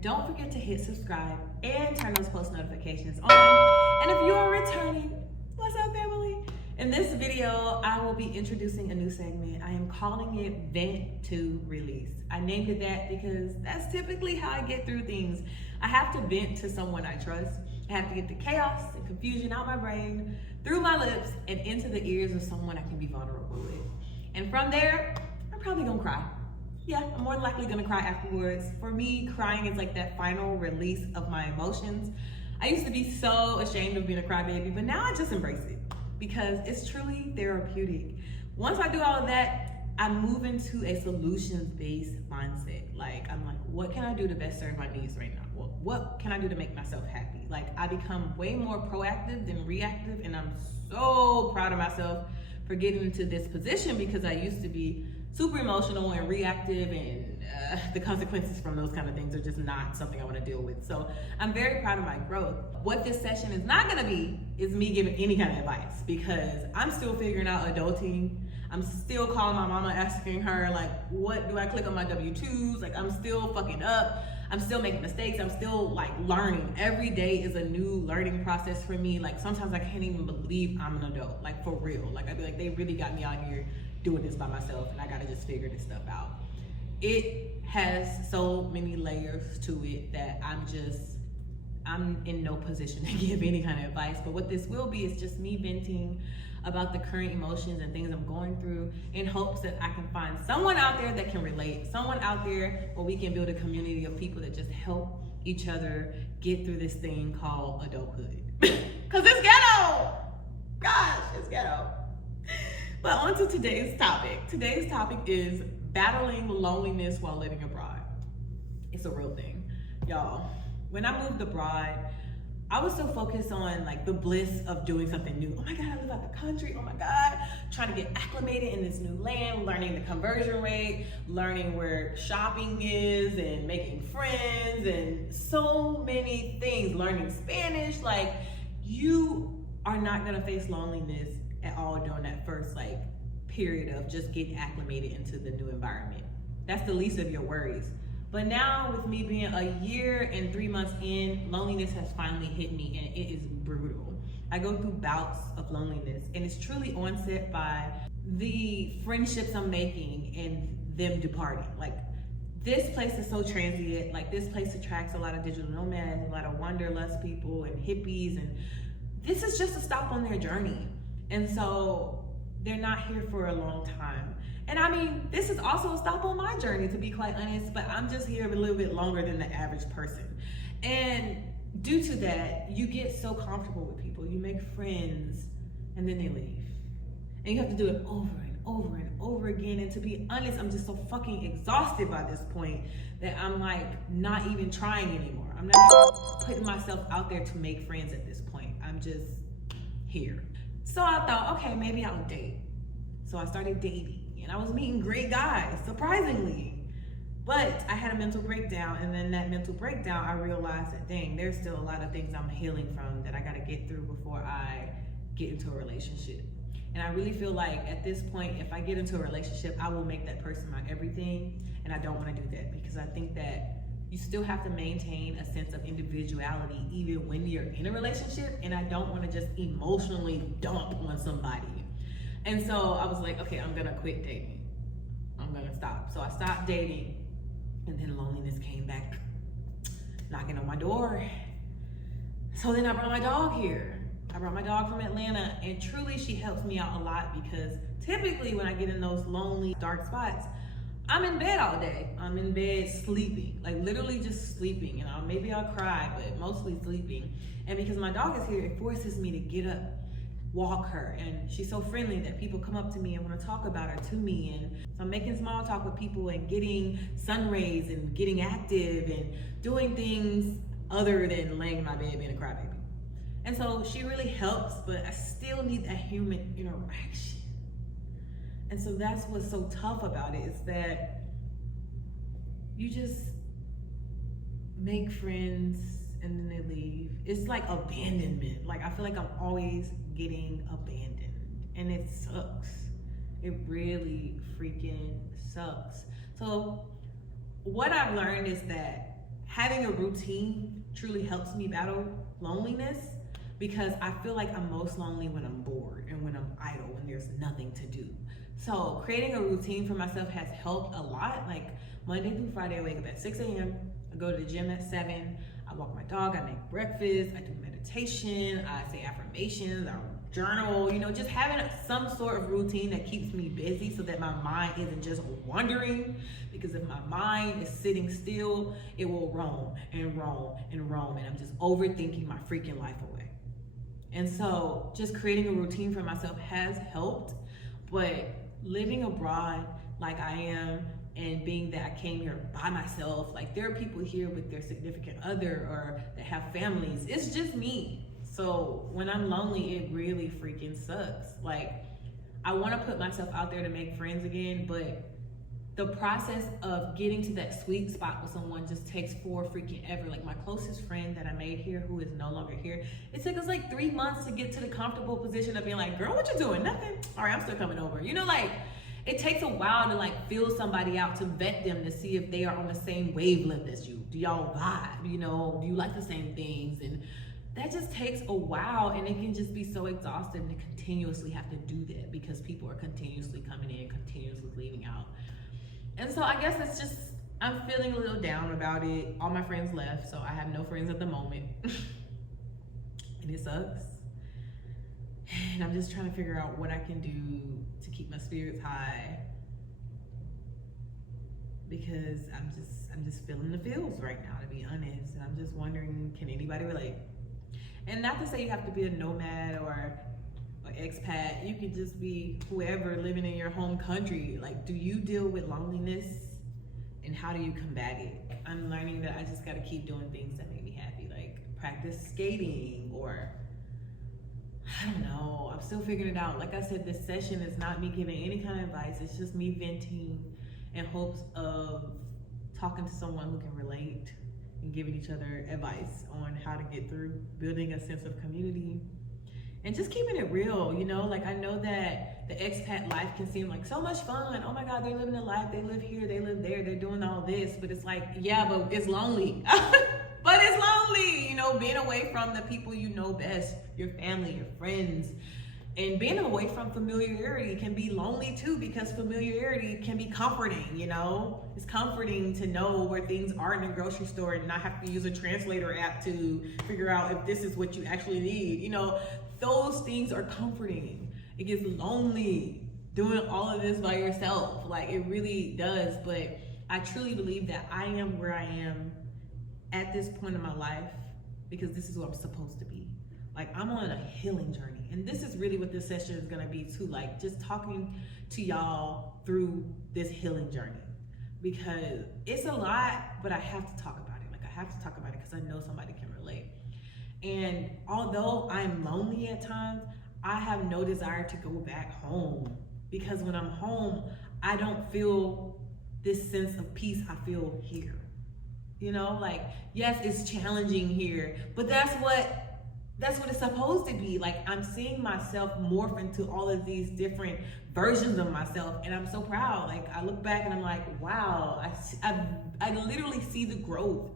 don't forget to hit subscribe and turn those post notifications on. And if you are returning, what's up, family? In this video, I will be introducing a new segment. I am calling it Vent to Release. I named it that because that's typically how I get through things. I have to vent to someone I trust. I have to get the chaos and confusion out my brain, through my lips, and into the ears of someone I can be vulnerable with. And from there, I'm probably gonna cry. Yeah, I'm more than likely gonna cry afterwards. For me, crying is like that final release of my emotions. I used to be so ashamed of being a crybaby, but now I just embrace it because it's truly therapeutic. Once I do all of that, I move into a solutions-based mindset. Like, I'm like, what can I do to best serve my needs right now? Well, what can I do to make myself happy? Like, I become way more proactive than reactive, and I'm so proud of myself for getting into this position because I used to be super emotional and reactive, and the consequences from those kind of things are just not something I want to deal with. So I'm very proud of my growth. What this session is not going to be is me giving any kind of advice because I'm still figuring out adulting. I'm still calling my mama, asking her, like, what do I click on my W-2s? Like, I'm still fucking up. I'm still making mistakes. I'm still like learning. Every day is a new learning process for me. Like, sometimes I can't even believe I'm an adult, like, for real. Like, I'd be like, they really got me out here doing this by myself, and I gotta just figure this stuff out. It has so many layers to it that I'm in no position to give any kind of advice. But what this will be is just me venting about the current emotions and things I'm going through in hopes that I can find someone out there that can relate, someone out there where we can build a community of people that just help each other get through this thing called adulthood. Cause it's ghetto. Gosh, it's ghetto. But on to today's topic. Today's topic is battling loneliness while living abroad. It's a real thing. Y'all, when I moved abroad, I was so focused on like the bliss of doing something new. Oh my God, I live out the country. Oh my God, trying to get acclimated in this new land, learning the conversion rate, learning where shopping is and making friends and so many things, learning Spanish. Like, you are not gonna face loneliness at all during that first like period of just getting acclimated into the new environment. That's the least of your worries. But now with me being a year and 3 months in, loneliness has finally hit me, and it is brutal. I go through bouts of loneliness, and it's truly onset by the friendships I'm making and them departing. Like, this place is so transient. Like, this place attracts a lot of digital nomads, a lot of wanderlust people and hippies, and this is just a stop on their journey. And so they're not here for a long time. And I mean, this is also a stop on my journey, to be quite honest, but I'm just here a little bit longer than the average person. And due to that, you get so comfortable with people, you make friends, and then they leave. And you have to do it over and over and over again. And to be honest, I'm just so fucking exhausted by this point that I'm like not even trying anymore. I'm not even putting myself out there to make friends at this point. I'm just here. So I thought, okay, maybe I'll date. So I started dating. And I was meeting great guys, surprisingly. But I had a mental breakdown, and then that mental breakdown, I realized that, dang, there's still a lot of things I'm healing from that I gotta get through before I get into a relationship. And I really feel like at this point, if I get into a relationship, I will make that person my everything, and I don't wanna do that because I think that you still have to maintain a sense of individuality even when you're in a relationship, and I don't wanna just emotionally dump on somebody. And so I was like, okay, I'm gonna quit dating. I'm gonna stop. So I stopped dating, and then loneliness came back knocking on my door. So then I brought my dog here. I brought my dog from Atlanta, and truly she helps me out a lot because typically when I get in those lonely, dark spots, I'm in bed all day. I'm in bed sleeping, like literally just sleeping. And maybe I'll cry, but mostly sleeping. And because my dog is here, it forces me to get up, walk her, and she's so friendly that people come up to me and want to talk about her to me. And so I'm making small talk with people and getting sun rays and getting active and doing things other than laying in my bed being a crybaby. And so she really helps, but I still need that human interaction. And so that's what's so tough about it, is that you just make friends and then they leave. It's like abandonment. Like, I feel like I'm always getting abandoned, and it sucks. It really freaking sucks. So what I've learned is that having a routine truly helps me battle loneliness, because I feel like I'm most lonely when I'm bored and when I'm idle, when there's nothing to do. So creating a routine for myself has helped a lot. Like Monday through Friday, I wake up at 6 a.m. I go to the gym at 7. I walk my dog, I make breakfast, I do meditation, I say affirmations, I journal, you know, just having some sort of routine that keeps me busy so that my mind isn't just wandering. Because if my mind is sitting still, it will roam and roam and roam, and I'm just overthinking my freaking life away. And so just creating a routine for myself has helped, but living abroad like I am, and being that I came here by myself, like there are people here with their significant other or that have families. It's just me. So when I'm lonely, it really freaking sucks. Like I want to put myself out there to make friends again, but the process of getting to that sweet spot with someone just takes freaking ever. Like my closest friend that I made here, who is no longer here, it took us like 3 months to get to the comfortable position of being like, girl, what you doing? Nothing. All right, I'm still coming over. You know, like it takes a while to like feel somebody out, to vet them, to see if they are on the same wavelength as you. Do y'all vibe? You know, do you like the same things? And that just takes a while, and it can just be so exhausting to continuously have to do that because people are continuously coming in, continuously leaving out. And so I guess it's just, I'm feeling a little down about it. All my friends left, so I have no friends at the moment. And it sucks. And I'm just trying to figure out what I can do to keep my spirits high, because I'm just feeling the feels right now, to be honest. And I'm just wondering, can anybody relate? And not to say you have to be a nomad or expat. You could just be whoever living in your home country. Like, do you deal with loneliness, and how do you combat it? I'm learning that I just got to keep doing things that make me happy, like practice skating, or I don't know. I'm still figuring it out. Like I said, this session is not me giving any kind of advice. It's just me venting in hopes of talking to someone who can relate and giving each other advice on how to get through, building a sense of community, and just keeping it real, you know? Like I know that the expat life can seem like so much fun. Oh my God, they're living a life. They live here, they live there, they're doing all this. But it's like, yeah, but it's lonely. But it's lonely, you know, being away from the people you know best, your family, your friends, and being away from familiarity can be lonely too, because familiarity can be comforting, you know? It's comforting to know where things are in the grocery store and not have to use a translator app to figure out if this is what you actually need. You know, those things are comforting. It gets lonely doing all of this by yourself. Like it really does. But I truly believe that I am where I am at this point in my life because this is what I'm supposed to be. Like I'm on a healing journey, and this is really what this session is gonna be too, like just talking to y'all through this healing journey, because it's a lot, but I have to talk about it. Like I have to talk about it because I know somebody can relate. And although I'm lonely at times, I have no desire to go back home, because when I'm home, I don't feel this sense of peace I feel here. You know, like, yes, it's challenging here, but that's what it's supposed to be. Like I'm seeing myself morph into all of these different versions of myself, and I'm so proud. Like I look back and I'm like, wow, I literally see the growth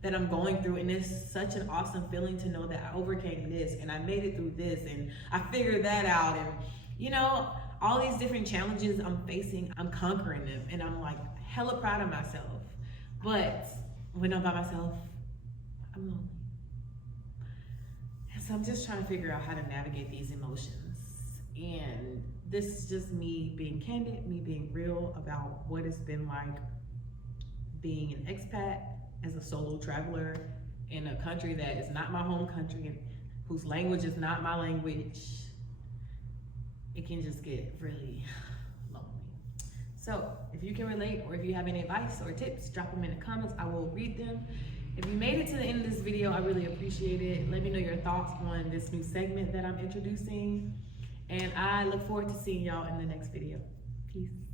that I'm going through, and it's such an awesome feeling to know that I overcame this and I made it through this and I figured that out. And you know, all these different challenges I'm facing, I'm conquering them, and I'm like hella proud of myself. But when I'm by myself, I'm lonely. So I'm just trying to figure out how to navigate these emotions. And this is just me being candid, me being real about what it's been like being an expat, as a solo traveler in a country that is not my home country, whose language is not my language. It can just get really lonely. So if you can relate, or if you have any advice or tips, drop them in the comments. I will read them. If you made it to the end of this video, I really appreciate it. Let me know your thoughts on this new segment that I'm introducing. And I look forward to seeing y'all in the next video. Peace.